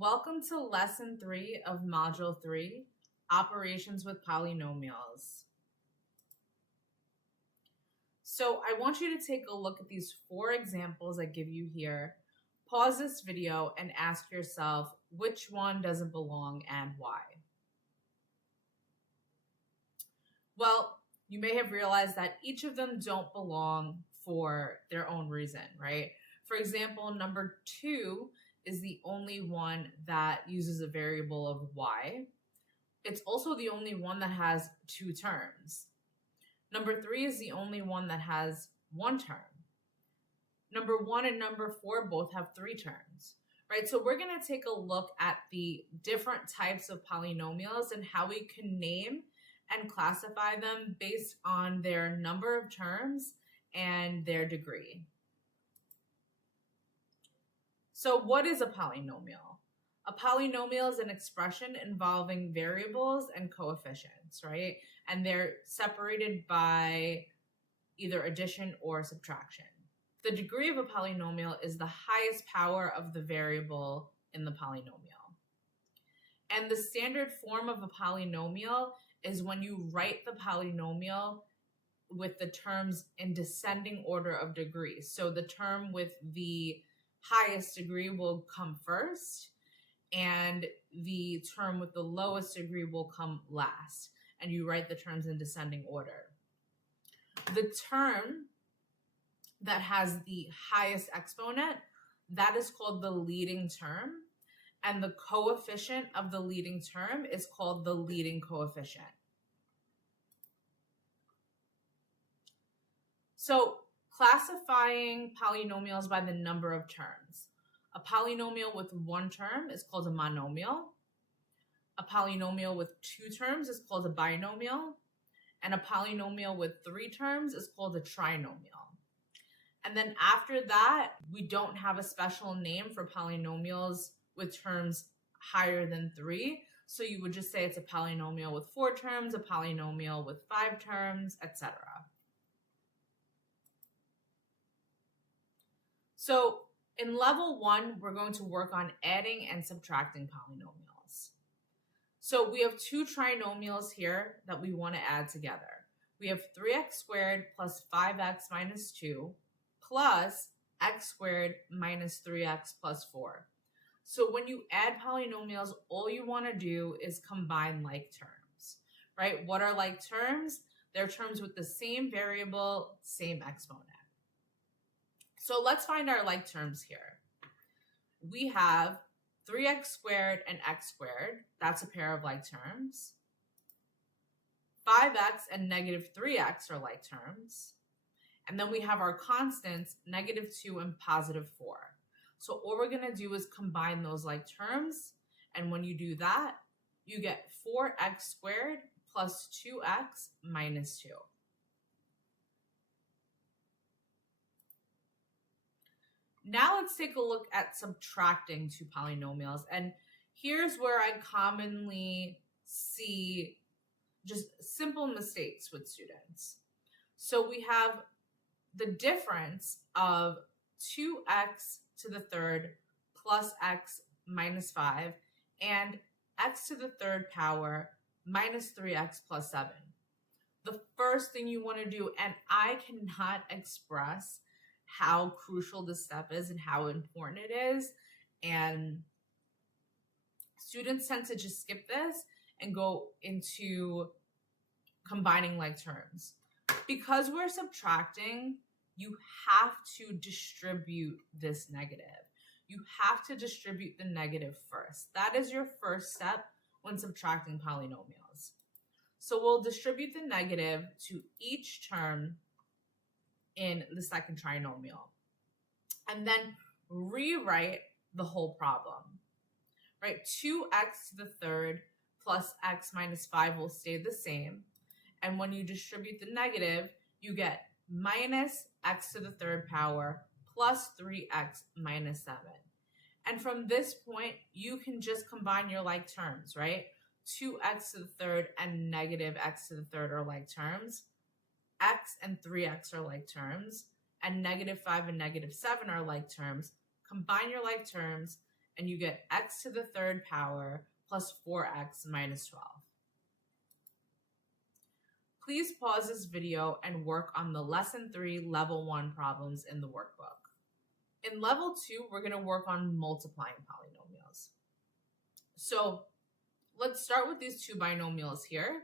Welcome to Lesson 3 of Module 3, Operations with Polynomials. So I want you to take a look at these 4 examples I give you here. Pause this video and ask yourself which one doesn't belong and why. Well, you may have realized that each of them don't belong for their own reason, right? For example, number 2 is the only one that uses a variable of y. It's also the only one that has 2 terms. Number 3 is the only one that has 1 term. Number 1 and number 4 both have 3 terms, right? So we're going to take a look at the different types of polynomials and how we can name and classify them based on their number of terms and their degree. So what is a polynomial? A polynomial is an expression involving variables and coefficients, right? And they're separated by either addition or subtraction. The degree of a polynomial is the highest power of the variable in the polynomial. And the standard form of a polynomial is when you write the polynomial with the terms in descending order of degree. So the term with the highest degree will come first, and the term with the lowest degree will come last, and you write the terms in descending order. The term that has the highest exponent, that is called the leading term, and the coefficient of the leading term is called the leading coefficient. So classifying polynomials by the number of terms. A polynomial with 1 term is called a monomial. A polynomial with 2 terms is called a binomial. And a polynomial with 3 terms is called a trinomial. And then after that, we don't have a special name for polynomials with terms higher than 3. So you would just say it's a polynomial with 4 terms, a polynomial with 5 terms, etc. So in level 1, we're going to work on adding and subtracting polynomials. So we have 2 trinomials here that we want to add together. We have 3x squared plus 5x minus 2 plus x squared minus 3x plus 4. So when you add polynomials, all you want to do is combine like terms, right? What are like terms? They're terms with the same variable, same exponent. So let's find our like terms here. We have 3x squared and x squared. That's a pair of like terms. 5x and negative 3x are like terms. And then we have our constants, negative 2 and positive 4. So all we're going to do is combine those like terms. And when you do that, you get 4x squared plus 2x minus 2. Now let's take a look at subtracting 2 polynomials. And here's where I commonly see just simple mistakes with students. So we have the difference of 2x to the third plus x minus 5 and x to the third power minus 3x plus 7. The first thing you want to do, and I cannot express how crucial this step is and how important it is, and students tend to just skip this and go into combining like terms. Because we're subtracting, you have to distribute this negative. You have to distribute the negative first. That is your first step when subtracting polynomials. So we'll distribute the negative to each term in the second trinomial, and then rewrite the whole problem, right? 2x to the third plus x minus 5 will stay the same. And when you distribute the negative, you get minus x to the third power plus 3x minus 7. And from this point, you can just combine your like terms, right? 2x to the third and negative x to the third are like terms. X and 3x are like terms, and negative 5 and negative 7 are like terms. Combine your like terms, and you get x to the third power plus 4x minus 12. Please pause this video and work on the lesson 3 level 1 problems in the workbook. In level 2, we're going to work on multiplying polynomials. So let's start with these two binomials here,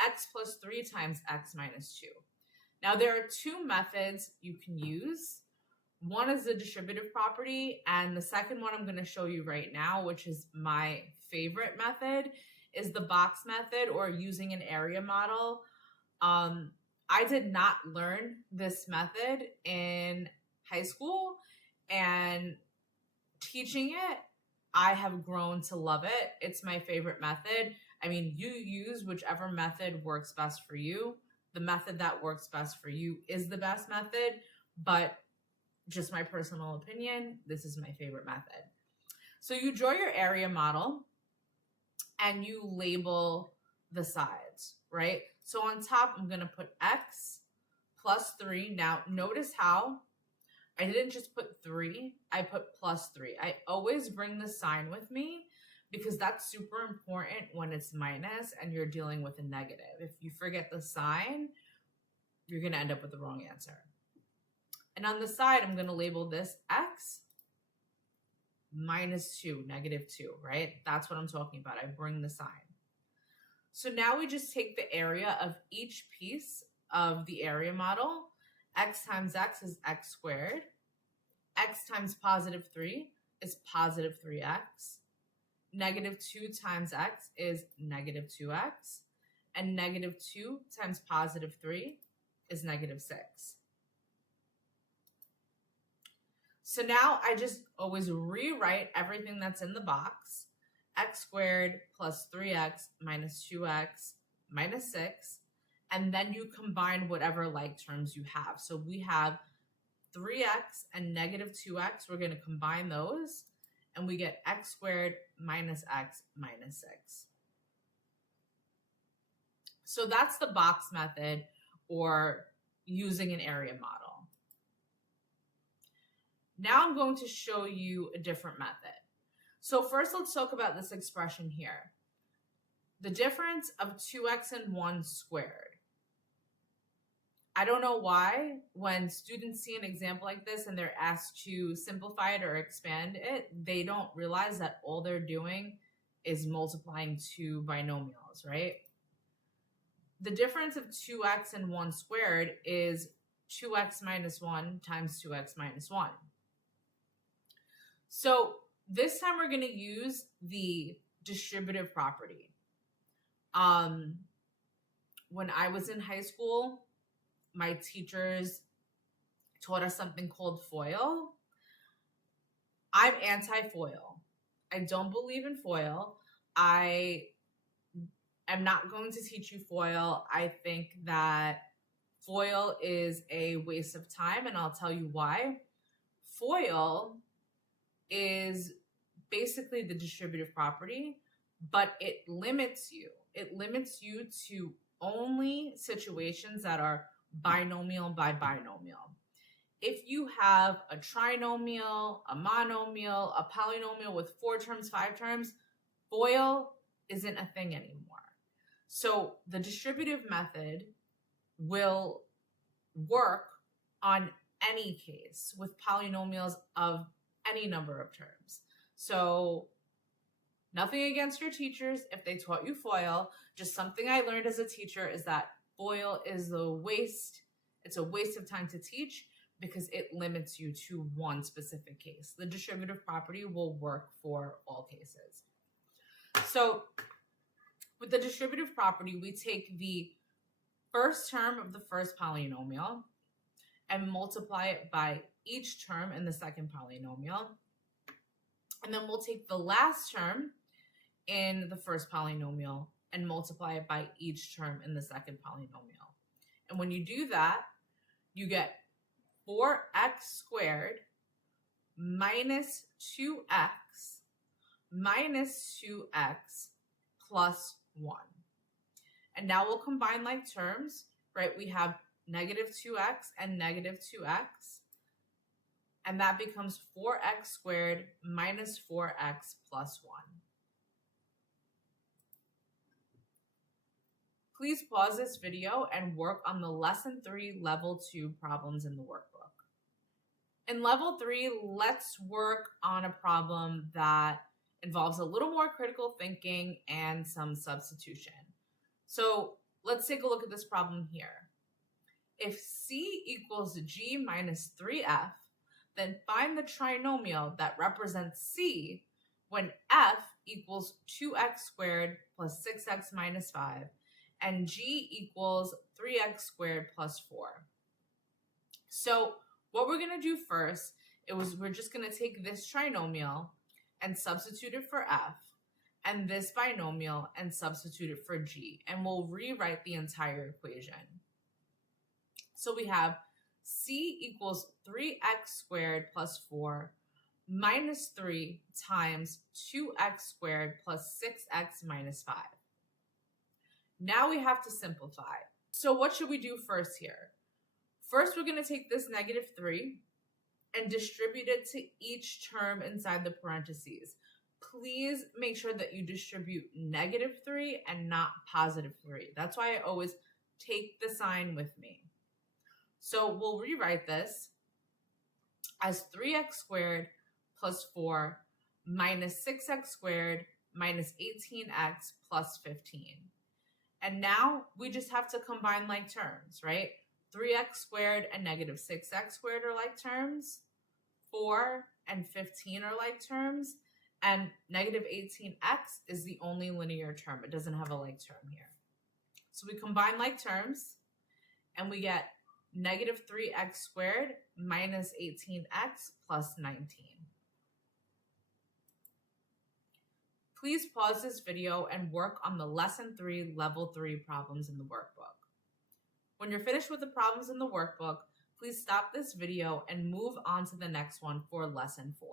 x plus 3 times x minus 2. Now there are two methods you can use. One is the distributive property, and the second one I'm going to show you right now, which is my favorite method, is the box method or using an area model. I did not learn this method in high school, and teaching it, I have grown to love it. It's my favorite method. I mean, you use whichever method works best for you. The method that works best for you is the best method, but just my personal opinion, this is my favorite method. So you draw your area model and you label the sides, right? So on top, I'm going to put x plus 3. Now, notice how I didn't just put 3, I put plus 3. I always bring the sign with me because that's super important when it's minus and you're dealing with a negative. If you forget the sign, you're going to end up with the wrong answer. And on the side, I'm going to label this x minus 2, negative 2, right? That's what I'm talking about. I bring the sign. So now we just take the area of each piece of the area model. X times x is x squared. X times positive 3 is positive 3x. Negative 2 times x is negative 2x. And negative 2 times positive 3 is negative 6. So now I just always rewrite everything that's in the box. X squared plus 3x minus 2x minus 6. And then you combine whatever like terms you have. So we have 3x and negative 2x. We're going to combine those. And we get x squared minus x minus 6. So that's the box method or using an area model. Now I'm going to show you a different method. So first let's talk about this expression here. The difference of 2x and 1 squared. I don't know why when students see an example like this and they're asked to simplify it or expand it, they don't realize that all they're doing is multiplying two binomials, right? The difference of 2x and 1 squared is 2x minus 1 times 2x minus 1. So this time we're going to use the distributive property. When I was in high school, my teachers taught us something called FOIL. I'm anti-FOIL. I don't believe in FOIL. I am not going to teach you FOIL. I think that FOIL is a waste of time, and I'll tell you why. FOIL is basically the distributive property, but it limits you. It limits you to only situations that are binomial by binomial. If you have a trinomial, a monomial, a polynomial with 4 terms, 5 terms, FOIL isn't a thing anymore. So the distributive method will work on any case with polynomials of any number of terms. So nothing against your teachers if they taught you FOIL, just something I learned as a teacher is that FOIL is a waste. It's a waste of time to teach because it limits you to one specific case. The distributive property will work for all cases. So with the distributive property, we take the first term of the first polynomial and multiply it by each term in the second polynomial. And then we'll take the last term in the first polynomial and multiply it by each term in the second polynomial. And when you do that, you get 4x squared minus 2x minus 2x plus 1. And now we'll combine like terms, right? We have negative 2x and negative 2x. and that becomes 4x squared minus 4x plus 1. Please pause this video and work on the Lesson 3 Level 2 problems in the workbook. In Level 3, let's work on a problem that involves a little more critical thinking and some substitution. So let's take a look at this problem here. If c equals g minus 3f, then find the trinomial that represents c when f equals 2x squared plus 6x minus 5 and g equals 3x squared plus 4. So what we're going to do first is we're just going to take this trinomial and substitute it for f, and this binomial and substitute it for g, and we'll rewrite the entire equation. So we have c equals 3x squared plus 4 minus 3 times 2x squared plus 6x minus 5. Now we have to simplify. So what should we do first here? First, we're going to take this negative 3 and distribute it to each term inside the parentheses. Please make sure that you distribute negative 3 and not positive 3. That's why I always take the sign with me. So we'll rewrite this as 3x squared plus 4 minus 6x squared minus 18x plus 15. And now we just have to combine like terms, right? 3x squared and negative 6x squared are like terms. 4 and 15 are like terms. And negative 18x is the only linear term. It doesn't have a like term here. So we combine like terms and we get negative 3x squared minus 18x plus 19. Please pause this video and work on the Lesson 3 Level 3 problems in the workbook. When you're finished with the problems in the workbook, please stop this video and move on to the next one for Lesson 4.